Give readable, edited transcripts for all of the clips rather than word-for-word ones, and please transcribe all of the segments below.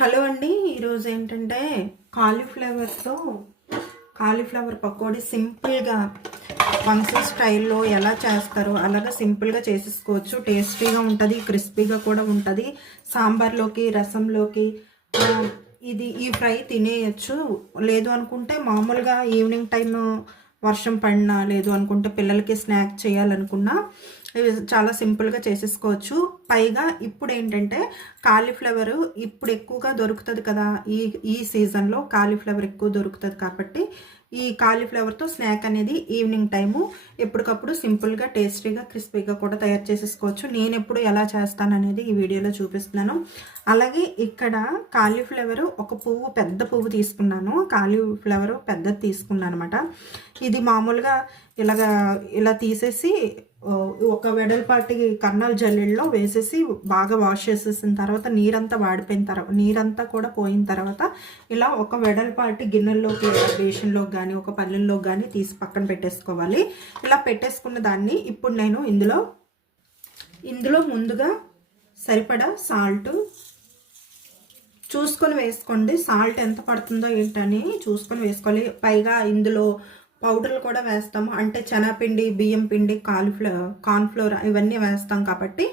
Hello అండి. ఈరోజు ఏంటంటే కాలీఫ్లవర్ పకోడీ సింపుల్గా వంశీ స్టైల్లో ఎలా చేస్తారో అలాగా సింపుల్గా చేసేసుకోవచ్చు. టేస్టీగా ఉంటుంది, క్రిస్పీగా కూడా ఉంటుంది. సాంబార్లోకి, రసంలోకి ఈ ఫ్రై తినేయచ్చు. లేదు అనుకుంటే మామూలుగా ఈవినింగ్ టైం వర్షం పడినా, లేదు అనుకుంటే పిల్లలకి స్నాక్ చేయాలనుకున్నా ఇవి చాలా సింపుల్గా చేసేసుకోవచ్చు. పైగా ఇప్పుడు ఏంటంటే కాలీఫ్లవర్ ఇప్పుడు ఎక్కువగా దొరుకుతుంది కదా, ఈ సీజన్లో కాలీఫ్లవర్ ఎక్కువ దొరుకుతుంది కాబట్టి ఈ కాలీఫ్లవర్తో స్నాక్ అనేది ఈవినింగ్ టైము ఎప్పటికప్పుడు సింపుల్గా, టేస్టీగా, క్రిస్పీగా కూడా తయారు చేసేసుకోవచ్చు. నేను ఎప్పుడు ఎలా చేస్తాను అనేది ఈ వీడియోలో చూపిస్తున్నాను. అలాగే ఇక్కడ కాలీఫ్లవర్ ఒక పెద్ద పువ్వు తీసుకున్నాను. కాలీఫ్లవర్ పెద్దది తీసుకున్నాను అనమాట. ఇది మామూలుగా ఇలా తీసేసి ఒక వెడల్పాటి కన్నాల జల్లెల్లో వేసేసి బాగా వాష్ చేసేసిన తర్వాత నీరంతా కూడా పోయిన తర్వాత ఇలా ఒక వెడల్పాటి గిన్నెల్లోకి, బేషన్లోకి కానీ ఒక పల్లెల్లోకి కానీ తీసి పక్కన పెట్టేసుకోవాలి. ఇలా పెట్టేసుకున్న దాన్ని ఇప్పుడు నేను ఇందులో ముందుగా సరిపడా సాల్ట్ చూసుకొని వేసుకోండి. సాల్ట్ ఎంత పడుతుందో ఏంటని చూసుకొని వేసుకోవాలి. పైగా ఇందులో పౌడర్లు కూడా వేస్తాము, అంటే శనగపిండి, బియ్యం పిండి, కార్న్ఫ్లోర్ ఇవన్నీ వేస్తాం కాబట్టి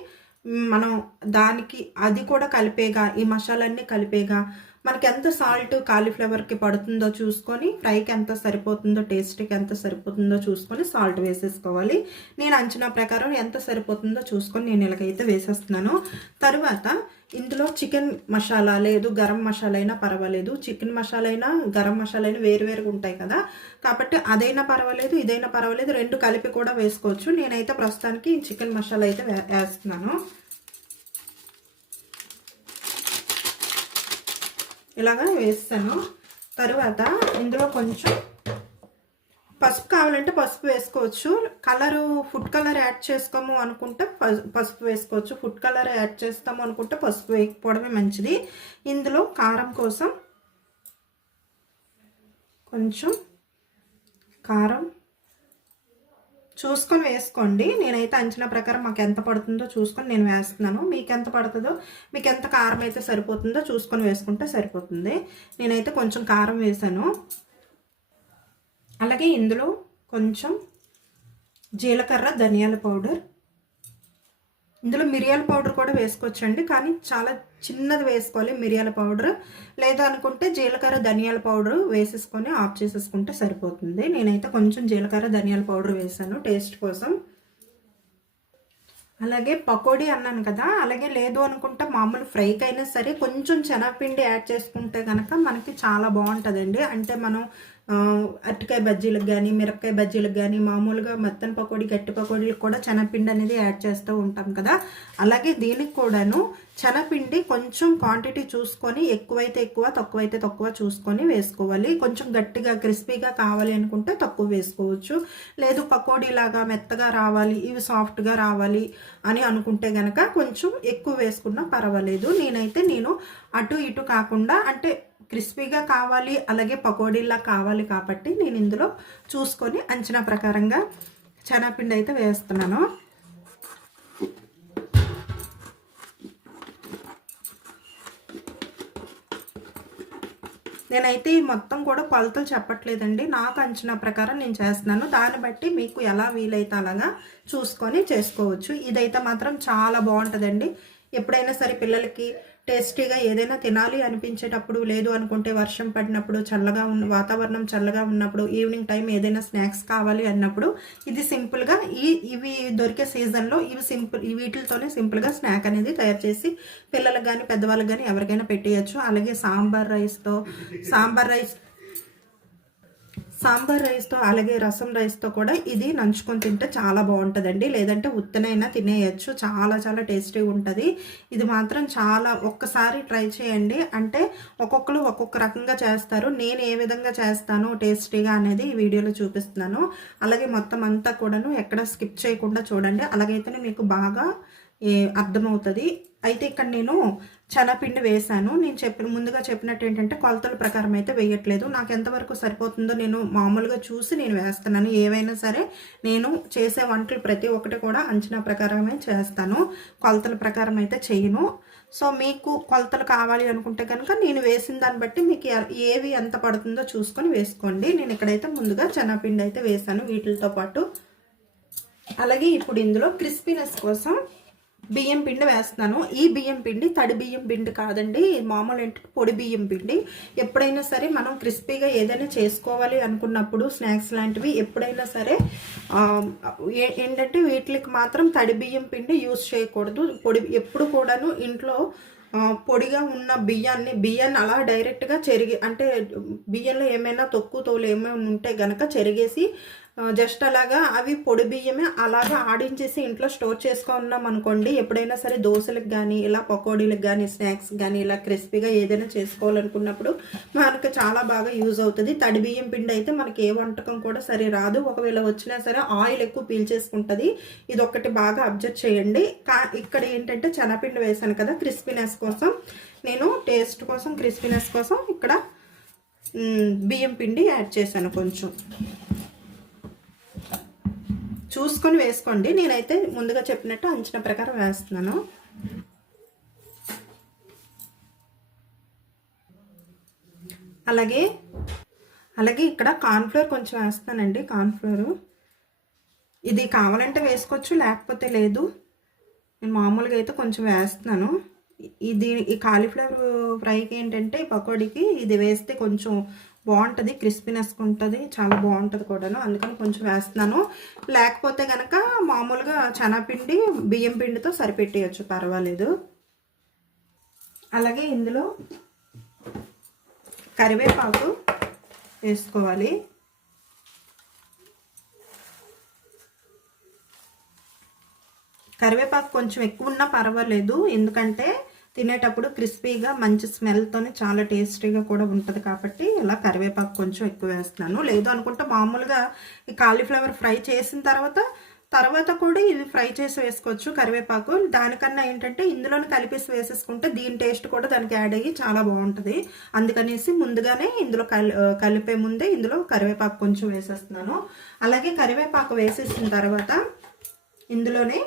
మనం దానికి అది కూడా కలిపేగా, ఈ మసాలన్నీ కలిపేగా మనకి ఎంత సాల్ట్ కాలీఫ్లవర్కి పడుతుందో చూసుకొని, ఫ్రైకి ఎంత సరిపోతుందో, టేస్ట్కి ఎంత సరిపోతుందో చూసుకొని సాల్ట్ వేసేసుకోవాలి. నేను అంచనా ప్రకారం ఎంత సరిపోతుందో చూసుకొని నేను ఇలాగైతే వేసేస్తున్నాను. తరువాత ఇందులో చికెన్ మసాలా లేదు గరం మసాలా అయినా పర్వాలేదు, చికెన్ మసాలా అయినా గరం మసాలా అయినా వేరువేరుగా ఉంటాయి కదా, కాబట్టి అదైనా పర్వాలేదు, ఇదైనా పర్వాలేదు, రెండు కలిపి కూడా వేసుకోవచ్చు. నేనైతే ప్రస్తుతానికి చికెన్ మసాలా అయితే వేస్తున్నాను. ఇలాగా వేస్తాను. తరువాత ఇందులో కొంచెం పసుపు కావాలంటే పసుపు వేసుకోవచ్చు. ఫుడ్ కలర్ యాడ్ చేసుకోము అనుకుంటే పసుపు వేసుకోవచ్చు. ఫుడ్ కలర్ యాడ్ చేస్తాము అనుకుంటే పసుపు వేయకపోవడమే మంచిది. ఇందులో కారం కోసం కొంచెం కారం చూసుకొని వేసుకోండి. నేనైతే అంచనా ప్రకారం మాకు ఎంత పడుతుందో చూసుకొని నేను వేస్తున్నాను. మీకు ఎంత పడుతుందో, మీకు ఎంత కారం అయితే సరిపోతుందో చూసుకొని వేసుకుంటే సరిపోతుంది. నేనైతే కొంచెం కారం వేసాను. అలాగే ఇందులో కొంచెం జీలకర్ర, ధనియాల పౌడర్, ఇందులో మిరియాల పౌడర్ కూడా వేసుకోవచ్చండి, కానీ చాలా చిన్నది వేసుకోవాలి మిరియాల పౌడర్. లేదు అనుకుంటే జీలకర్ర, ధనియాల పౌడర్ వేసేసుకొని ఆఫ్ చేసేసుకుంటే సరిపోతుంది. నేనైతే కొంచెం జీలకర్ర, ధనియాల పౌడర్ వేసాను టేస్ట్ కోసం. అలాగే పకోడీ అన్నాను కదా, అలాగే లేదు అనుకుంటే మామూలు ఫ్రైకి అయినా సరే కొంచెం శనగపిండి యాడ్ చేసుకుంటే కనుక మనకి చాలా బాగుంటుందండి. అంటే మనం అరటికాయ బజ్జీలకు కానీ, మిరపకాయ బజ్జీలకు కానీ, మామూలుగా మెత్తని పకోడీ, గట్టి పకోడీలకు కూడా శనగపిండి అనేది యాడ్ చేస్తూ ఉంటాం కదా, అలాగే దీనికి కూడాను శనగపిండి కొంచెం క్వాంటిటీ చూసుకొని, ఎక్కువైతే ఎక్కువ, తక్కువైతే తక్కువ చూసుకొని వేసుకోవాలి. కొంచెం గట్టిగా క్రిస్పీగా కావాలి అనుకుంటే తక్కువ వేసుకోవచ్చు. లేదు పకోడీలాగా మెత్తగా రావాలి, ఇవి సాఫ్ట్గా రావాలి అని అనుకుంటే కనుక కొంచెం ఎక్కువ వేసుకున్నా పర్వాలేదు. నేను అటు ఇటు కాకుండా, అంటే క్రిస్పీగా కావాలి అలాగే పకోడీలా కావాలి కాబట్టి నేను ఇందులో చూసుకొని అంచనా ప్రకారంగా శనగపిండి అయితే వేస్తున్నాను. నేనైతే మొత్తం కూడా కొలతలు చెప్పట్లేదండి, నాకు అంచనా ప్రకారం నేను చేస్తున్నాను. దాన్ని బట్టి మీకు ఎలా వీలైతే అలాగా చూసుకొని చేసుకోవచ్చు. ఇదైతే మాత్రం చాలా బాగుంటుందండి. ఎప్పుడైనా సరే పిల్లలకి టేస్టీగా ఏదైనా తినాలి అనిపించేటప్పుడు, లేదు అనుకుంటే వర్షం పడినప్పుడు, వాతావరణం చల్లగా ఉన్నప్పుడు, ఈవినింగ్ టైం ఏదైనా స్నాక్స్ కావాలి అన్నప్పుడు ఇది సింపుల్గా ఇవి దొరికే సీజన్లో వీటితోనే సింపుల్గా స్నాక్ అనేది తయారు చేసి పిల్లలకు కానీ, పెద్దవాళ్ళకి కానీ ఎవరికైనా పెట్టేయచ్చు. అలాగే సాంబార్ రైస్తో అలాగే రసం రైస్తో కూడా ఇది నంచుకొని తింటే చాలా బాగుంటుందండి. లేదంటే ఉత్తనైనా తినేయచ్చు. చాలా చాలా టేస్టీగా ఉంటుంది. ఇది మాత్రం ఒక్కసారి ట్రై చేయండి. అంటే ఒక్కొక్కరు ఒక్కొక్క రకంగా చేస్తారు. నేను ఏ విధంగా చేస్తాను టేస్టీగా అనేది ఈ వీడియోలో చూపిస్తున్నాను. అలాగే మొత్తం అంతా కూడాను ఎక్కడ స్కిప్ చేయకుండా చూడండి, అలాగైతేనే మీకు బాగా అర్థమవుతుంది. అయితే ఇక్కడ నేను శనగపిండి వేసాను. నేను ముందుగా చెప్పినట్టు ఏంటంటే కొలతల ప్రకారం అయితే వేయట్లేదు. నాకు ఎంతవరకు సరిపోతుందో నేను మామూలుగా చూసి నేను వేస్తున్నాను. ఏవైనా సరే నేను చేసే వంటలు ప్రతి ఒక్కటి కూడా అంచనా ప్రకారమే చేస్తాను, కొలతల ప్రకారం అయితే చేయను. సో మీకు కొలతలు కావాలి అనుకుంటే కనుక నేను వేసిన దాన్ని బట్టి మీకు ఏవి ఎంత పడుతుందో చూసుకొని వేసుకోండి. నేను ఇక్కడైతే ముందుగా శనగపిండి అయితే వేసాను వీటితో పాటు. అలాగే ఇప్పుడు ఇందులో క్రిస్పీనెస్ కోసం బియ్యం పిండి వేస్తున్నాను. ఈ బియ్యం పిండి తడి బియ్యం పిండి కాదండి, మామూలు ఏంటంటే పొడి బియ్యం పిండి. ఎప్పుడైనా సరే మనం క్రిస్పీగా ఏదైనా చేసుకోవాలి అనుకున్నప్పుడు స్నాక్స్ లాంటివి ఎప్పుడైనా సరే ఏంటంటే వీటికి మాత్రం తడి బియ్యం పిండి యూజ్ చేయకూడదు. పొడి ఎప్పుడు కూడాను ఇంట్లో పొడిగా ఉన్న బియ్యాన్ని అలా డైరెక్ట్గా అంటే బియ్యంలో ఏమైనా తొక్కు తోలు ఏమైనా ఉంటే గనక చెరిగేసి జస్ట్ అలాగా అవి పొడి బియ్యమే అలాగా ఆడించేసి ఇంట్లో స్టోర్ చేసుకున్నాం అనుకోండి, ఎప్పుడైనా సరే దోశలకు కానీ ఇలా పకోడీలకు కానీ స్నాక్స్ కానీ ఇలా క్రిస్పీగా ఏదైనా చేసుకోవాలనుకున్నప్పుడు మనకు చాలా బాగా యూజ్ అవుతుంది. తడి బియ్యం పిండి అయితే మనకి ఏ వంటకం కూడా సరే రాదు. ఒకవేళ వచ్చినా సరే ఆయిల్ ఎక్కువ పీల్చేసుకుంటుంది. ఇది ఒకటి బాగా అబ్జర్వ్ చేయండి. ఇక్కడ ఏంటంటే శనగపిండి వేసాను కదా క్రిస్పీనెస్ కోసం, నేను టేస్ట్ కోసం క్రిస్పీనెస్ కోసం ఇక్కడ బియ్యం పిండి యాడ్ చేశాను. కొంచెం చూసుకొని వేసుకోండి. నేనైతే ముందుగా చెప్పినట్టు అంచనా ప్రకారం వేస్తున్నాను. అలాగే ఇక్కడ కార్న్ఫ్లోర్ కొంచెం వేస్తానండి. కార్న్ఫ్లోర్ ఇది కావాలంటే వేసుకోవచ్చు, లేకపోతే లేదు. నేను మామూలుగా అయితే కొంచెం వేస్తున్నాను. ఈ కాలీఫ్లవర్ ఫ్రైకి ఏంటంటే పకోడీకి ఇది వేస్తే కొంచెం బాగుంటుంది, క్రిస్పీనెస్ ఉంటుంది, చాలా బాగుంటుంది కూడాను. అందుకని కొంచెం వేస్తున్నాను. లేకపోతే కనుక మామూలుగా శనగపిండి బియ్యం పిండితో సరిపెట్టేయచ్చు, పర్వాలేదు. అలాగే ఇందులో కరివేపాకు వేసుకోవాలి. కరివేపాకు కొంచెం ఎక్కువ ఉన్నా పర్వాలేదు, ఎందుకంటే తినేటప్పుడు క్రిస్పీగా మంచి స్మెల్తోనే చాలా టేస్టీగా కూడా ఉంటుంది కాబట్టి ఇలా కరివేపాకు కొంచెం ఎక్కువ వేస్తున్నాను. లేదు అనుకుంటే మామూలుగా ఈ కాలీఫ్లవర్ ఫ్రై చేసిన తర్వాత కూడా ఇది ఫ్రై చేసి వేసుకోవచ్చు కరివేపాకు. దానికన్నా ఏంటంటే ఇందులోనే కలిపేసి వేసేసుకుంటే దీని టేస్ట్ కూడా దానికి యాడ్ అయ్యి చాలా బాగుంటుంది. అందుకనేసి ముందుగానే ఇందులో కలిపే ముందే ఇందులో కరివేపాకు కొంచెం వేసేస్తున్నాను. అలాగే కరివేపాకు వేసేసిన తర్వాత ఇందులోనే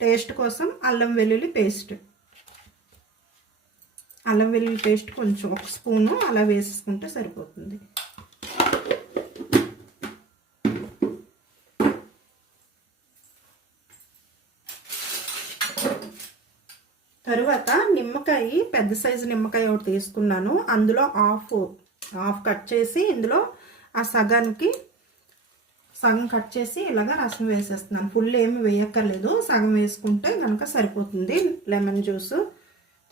టేస్ట్ కోసం అల్లం వెల్లుల్లి పేస్ట్ కొంచెం 1 స్పూను అలా వేసేసుకుంటే సరిపోతుంది. తరువాత నిమ్మకాయ, పెద్ద సైజు నిమ్మకాయ ఒకటి తీసుకున్నాను. అందులో హాఫ్ కట్ చేసి ఇందులో ఆ సగం కట్ చేసి ఇలాగా రసం వేసేస్తున్నాను. ఫుల్ ఏమి వేయక్కర్లేదు, సగం వేసుకుంటే కనుక సరిపోతుంది. లెమన్ జ్యూస్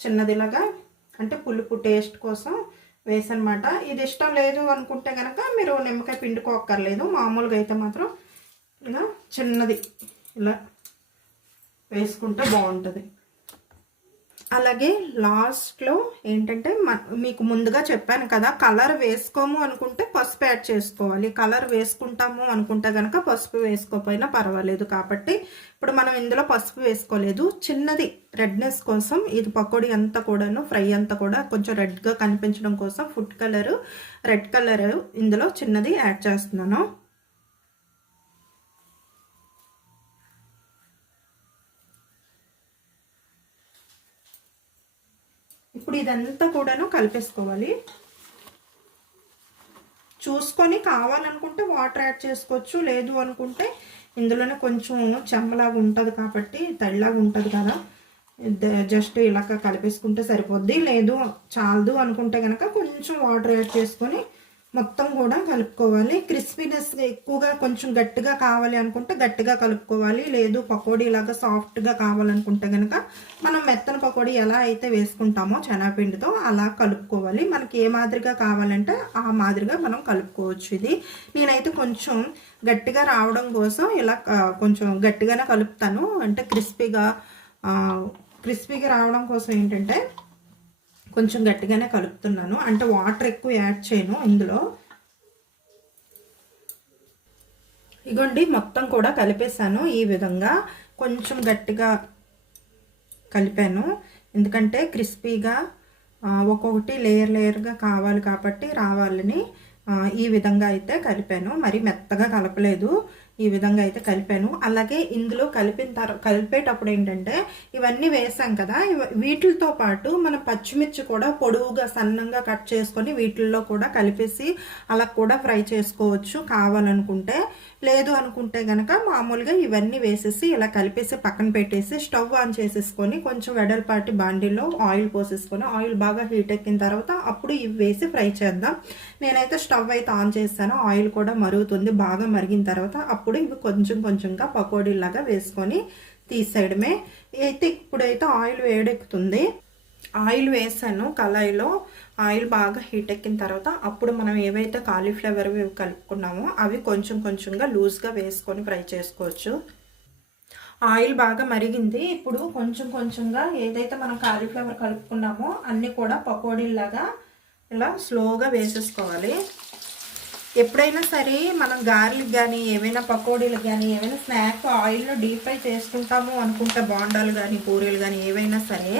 చిన్నదిలాగా అంటే పులుపు టేస్ట్ కోసం వేసనమాట. ఇది ఇష్టం లేదు అనుకుంటే కనుక మీరు నిమ్మకాయ పిండుకోక్కర్లేదు. మామూలుగా అయితే మాత్రం ఇలా చిన్నది ఇలా వేసుకుంటే బాగుంటుంది. అలాగే లాస్ట్లో ఏంటంటే మీకు ముందుగా చెప్పాను కదా, కలర్ వేసుకోము అనుకుంటే పసుపు యాడ్ చేసుకోవాలి. కలర్ వేసుకుంటాము అనుకుంటే కనుక పసుపు వేసుకోకపోయినా పర్వాలేదు. కాబట్టి ఇప్పుడు మనం ఇందులో పసుపు వేసుకోలేదు. చిన్నది రెడ్నెస్ కోసం ఇది పకోడీ అంతా కూడాను ఫ్రై అంతా కూడా కొంచెం రెడ్గా కనిపించడం కోసం రెడ్ కలర్ ఇందులో చిన్నది యాడ్ చేస్తున్నాను. ఇప్పుడు ఇదంతా కూడాను కలిపేసుకోవాలి. చూసుకొని కావాలనుకుంటే వాటర్ యాడ్ చేసుకోవచ్చు, లేదు అనుకుంటే ఇందులోనే కొంచెం చెమ్మలాగా ఉంటుంది కాబట్టి తడిలాగా ఉంటుంది కదా, జస్ట్ ఇలా కలిపేసుకుంటే సరిపోద్ది. లేదు చాలదు అనుకుంటే కనుక కొంచెం వాటర్ యాడ్ చేసుకొని మొత్తం కూడా కలుపుకోవాలి. క్రిస్పీనెస్ ఎక్కువగా కొంచెం గట్టిగా కావాలి అనుకుంటే గట్టిగా కలుపుకోవాలి. లేదు పకోడీ లాగా సాఫ్ట్గా కావాలనుకుంటే కనుక మనం మెత్తన పకోడీ ఎలా అయితే వేసుకుంటామో శనగపిండితో అలా కలుపుకోవాలి. మనకి ఏ మాదిరిగా కావాలంటే ఆ మాదిరిగా మనం కలుపుకోవచ్చు. ఇది నేనైతే కొంచెం గట్టిగా రావడం కోసం ఇలా కొంచెం గట్టిగానే కలుపుతాను. అంటే క్రిస్పీగా రావడం కోసం ఏంటంటే కొంచెం గట్టిగానే కలుపుతున్నాను. అంటే వాటర్ ఎక్కువ యాడ్ చేయను ఇందులో. ఇగోండి మొత్తం కూడా కలిపేసాను. ఈ విధంగా కొంచెం గట్టిగా కలిపాను, ఎందుకంటే క్రిస్పీగా ఒక్కొక్కటి లేయర్గా కావాలి కాబట్టి రావాలని ఈ విధంగా అయితే కలిపాను. మరి మెత్తగా కలపలేదు. ఈ విధంగా అయితే కలిపాను. అలాగే ఇందులో కలిపేటప్పుడు ఏంటంటే ఇవన్నీ వేసాం కదా, వీటితో పాటు మనం పచ్చిమిర్చి కూడా పొడవుగా సన్నంగా కట్ చేసుకొని వీటిల్లో కూడా కలిపేసి అలా కూడా ఫ్రై చేసుకోవచ్చు కావాలనుకుంటే. లేదు అనుకుంటే గనక మామూలుగా ఇవన్నీ వేసేసి ఇలా కలిపేసి పక్కన పెట్టేసి స్టవ్ ఆన్ చేసేసుకొని కొంచెం వెడల్పాటి బాండీలో ఆయిల్ పోసేసుకొని ఆయిల్ బాగా హీట్ ఎక్కిన తర్వాత అప్పుడు ఇవి వేసి ఫ్రై చేద్దాం. నేనైతే స్టవ్ అయితే ఆన్ చేస్తాను, ఆయిల్ కూడా మరుగుతుంది. బాగా మరిగిన తర్వాత అప్పుడు ఇవి కొంచెం కొంచెంగా పకోడీలాగా వేసుకొని తీసేయడమే. అయితే ఇప్పుడైతే ఆయిల్ వేడెక్కుతుంది. ఆయిల్ వేసాను కళాయిలో. ఆయిల్ బాగా హీట్ ఎక్కిన తర్వాత అప్పుడు మనం ఏవైతే కాలీఫ్లవర్ కలుపుకున్నామో అవి కొంచెం కొంచెంగా లూజ్గా వేసుకొని ఫ్రై చేసుకోవచ్చు. ఆయిల్ బాగా మరిగింది. ఇప్పుడు కొంచెం కొంచెంగా ఏదైతే మనం కాలీఫ్లవర్ కలుపుకున్నామో అన్నీ కూడా పకోడీలాగా ఇలా స్లోగా వేసేసుకోవాలి. ఎప్పుడైనా సరే మనం గార్లిక్ కానీ ఏవైనా పకోడీలు కానీ ఏవైనా స్నాక్ ఆయిల్లో డీప్ ఫ్రై చేసుకుంటాము అనుకుంటే బోండాలు కానీ పూరీలు కానీ ఏవైనా సరే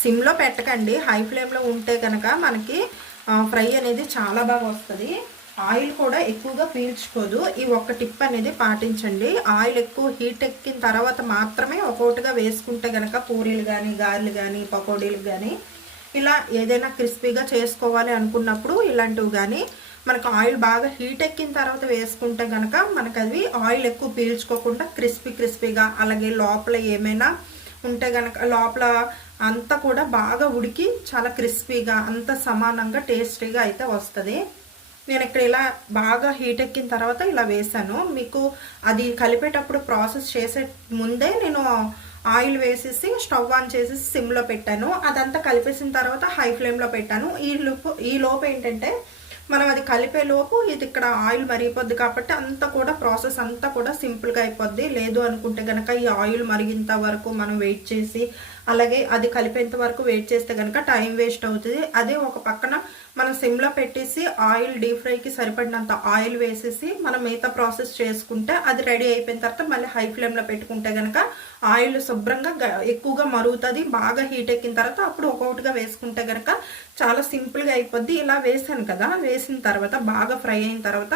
సిమ్లో పెట్టకండి. హై ఫ్లేమ్లో ఉంటే కనుక మనకి ఫ్రై అనేది చాలా బాగా వస్తుంది. ఆయిల్ కూడా ఎక్కువగా పీల్చుకోదు. ఈ ఒక్క టిప్ అనేది పాటించండి. ఆయిల్ ఎక్కువ హీట్ ఎక్కిన తర్వాత మాత్రమే ఒక్కొక్కటిగా వేసుకుంటే కనుక పూరీలు కానీ గారెలు కానీ పకోడీలు కానీ ఇలా ఏదైనా క్రిస్పీగా చేసుకోవాలి అనుకున్నప్పుడు ఇలాంటివి కానీ మనకు ఆయిల్ బాగా హీట్ ఎక్కిన తర్వాత వేసుకుంటే కనుక మనకు అది ఆయిల్ ఎక్కువ పీల్చుకోకుండా క్రిస్పీగా, అలాగే లోపల ఏమైనా ఉంటే కనుక లోపల అంతా కూడా బాగా ఉడికి చాలా క్రిస్పీగా అంత సమానంగా టేస్టీగా అయితే వస్తుంది. నేను ఇక్కడ ఇలా బాగా హీట్ ఎక్కిన తర్వాత ఇలా వేసాను. మీకు అది కలిపేటప్పుడు ప్రాసెస్ చేసే ముందే నేను ఆయిల్ వేసేసి స్టవ్ ఆన్ చేసేసి సిమ్లో పెట్టాను. అదంతా కలిపేసిన తర్వాత హై ఫ్లేమ్లో పెట్టాను. ఈ లోపు ఏంటంటే మనం అది కలిపే లోపు ఇది ఇక్కడ ఆయిల్ మరిగిపోద్ది కాబట్టి అంతా కూడా ప్రాసెస్ అంతా కూడా సింపుల్గా అయిపోద్ది. లేదు అనుకుంటే కనుక ఈ ఆయిల్ మరిగేంత వరకు మనం వెయిట్ చేసి అలాగే అది కలిపేంత వరకు వెయిట్ చేస్తే కనుక టైం వేస్ట్ అవుతుంది. అదే ఒక పక్కన మనం సిమ్లో పెట్టేసి ఆయిల్ డీప్ ఫ్రైకి సరిపడినంత ఆయిల్ వేసేసి మనం మిగతా ప్రాసెస్ చేసుకుంటే అది రెడీ అయిపోయిన తర్వాత మళ్ళీ హై ఫ్లేమ్లో పెట్టుకుంటే కనుక ఆయిల్ శుభ్రంగా ఎక్కువగా మరుగుతుంది. బాగా హీట్ ఎక్కిన తర్వాత అప్పుడు ఒక్కొక్కటిగా వేసుకుంటే కనుక చాలా సింపుల్గా అయిపోద్ది. ఇలా వేసాను కదా, వేసిన తర్వాత బాగా ఫ్రై అయిన తర్వాత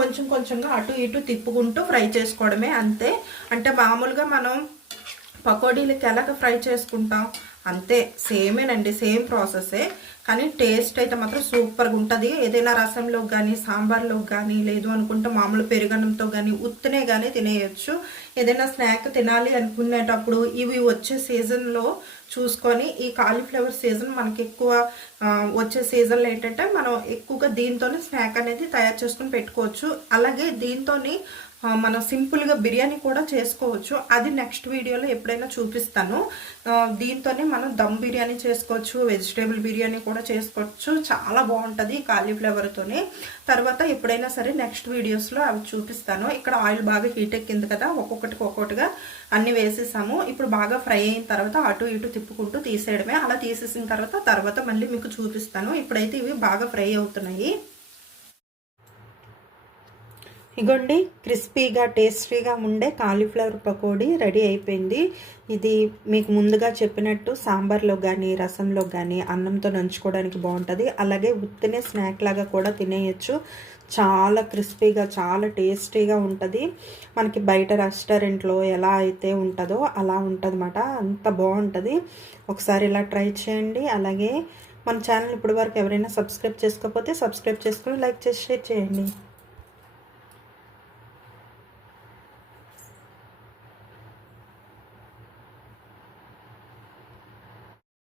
కొంచెం కొంచెంగా అటు ఇటు తిప్పుకుంటూ ఫ్రై చేసుకోవడమే అంతే. అంటే మామూలుగా మనం పకోడీలకి ఎలాగ ఫ్రై చేసుకుంటాం అంతే, సేమేనండి, సేమ్ ప్రాసెసే. కానీ టేస్ట్ అయితే మాత్రం సూపర్గా ఉంటుంది. ఏదైనా రసంలో కానీ సాంబార్లో కానీ లేదు అనుకుంటే మామూలు పెరుగన్నంతో కానీ ఉత్తనే కానీ తినేయచ్చు. ఏదైనా స్నాక్ తినాలి అనుకునేటప్పుడు ఇవి వచ్చే సీజన్లో చూసుకొని, ఈ కాలీఫ్లవర్ సీజన్ మనకి ఎక్కువ వచ్చే సీజన్లో ఏంటంటే మనం ఎక్కువగా దీంతోనే స్నాక్ అనేది తయారు చేసుకుని పెట్టుకోవచ్చు. అలాగే దీంతోని మనం సింపుల్గా బిర్యానీ కూడా చేసుకోవచ్చు. అది నెక్స్ట్ వీడియోలో ఎప్పుడైనా చూపిస్తాను. దీంతోనే మనం దమ్ బిర్యానీ చేసుకోవచ్చు, వెజిటేబుల్ బిర్యానీ కూడా చేసుకోవచ్చు. చాలా బాగుంటుంది కాలీఫ్లవర్తోనే. తర్వాత ఎప్పుడైనా సరే నెక్స్ట్ వీడియోస్లో అవి చూపిస్తాను. ఇక్కడ ఆయిల్ బాగా హీట్ ఎక్కింది కదా, ఒక్కొక్కటిగా అన్నీ వేసేసాము. ఇప్పుడు బాగా ఫ్రై అయిన తర్వాత అటు ఇటు తిప్పుకుంటూ తీసేయడమే. అలా తీసేసిన తర్వాత మళ్ళీ మీకు చూపిస్తాను. ఇప్పుడైతే ఇవి బాగా ఫ్రై అవుతున్నాయి. ఇగోండి, క్రిస్పీగా టేస్టీగా ఉండే కాలీఫ్లవర్ పకోడీ రెడీ అయిపోయింది. ఇది మీకు ముందుగా చెప్పినట్టు సాంబార్లో కానీ రసంలో కానీ అన్నంతో నంచుకోవడానికి బాగుంటుంది. అలాగే ఉత్తినే స్నాక్ లాగా కూడా తినేయచ్చు. చాలా క్రిస్పీగా చాలా టేస్టీగా ఉంటుంది. మనకి బయట రెస్టారెంట్లో ఎలా అయితే ఉంటుందో అలా ఉంటుంది అన్నమాట. అంత బాగుంటుంది. ఒకసారి ఇలా ట్రై చేయండి. అలాగే మన ఛానల్ ఇప్పటి వరకు ఎవరైనా సబ్స్క్రైబ్ చేసుకోకపోతే సబ్స్క్రైబ్ చేసుకొని లైక్ చేసి షేర్ చేయండి.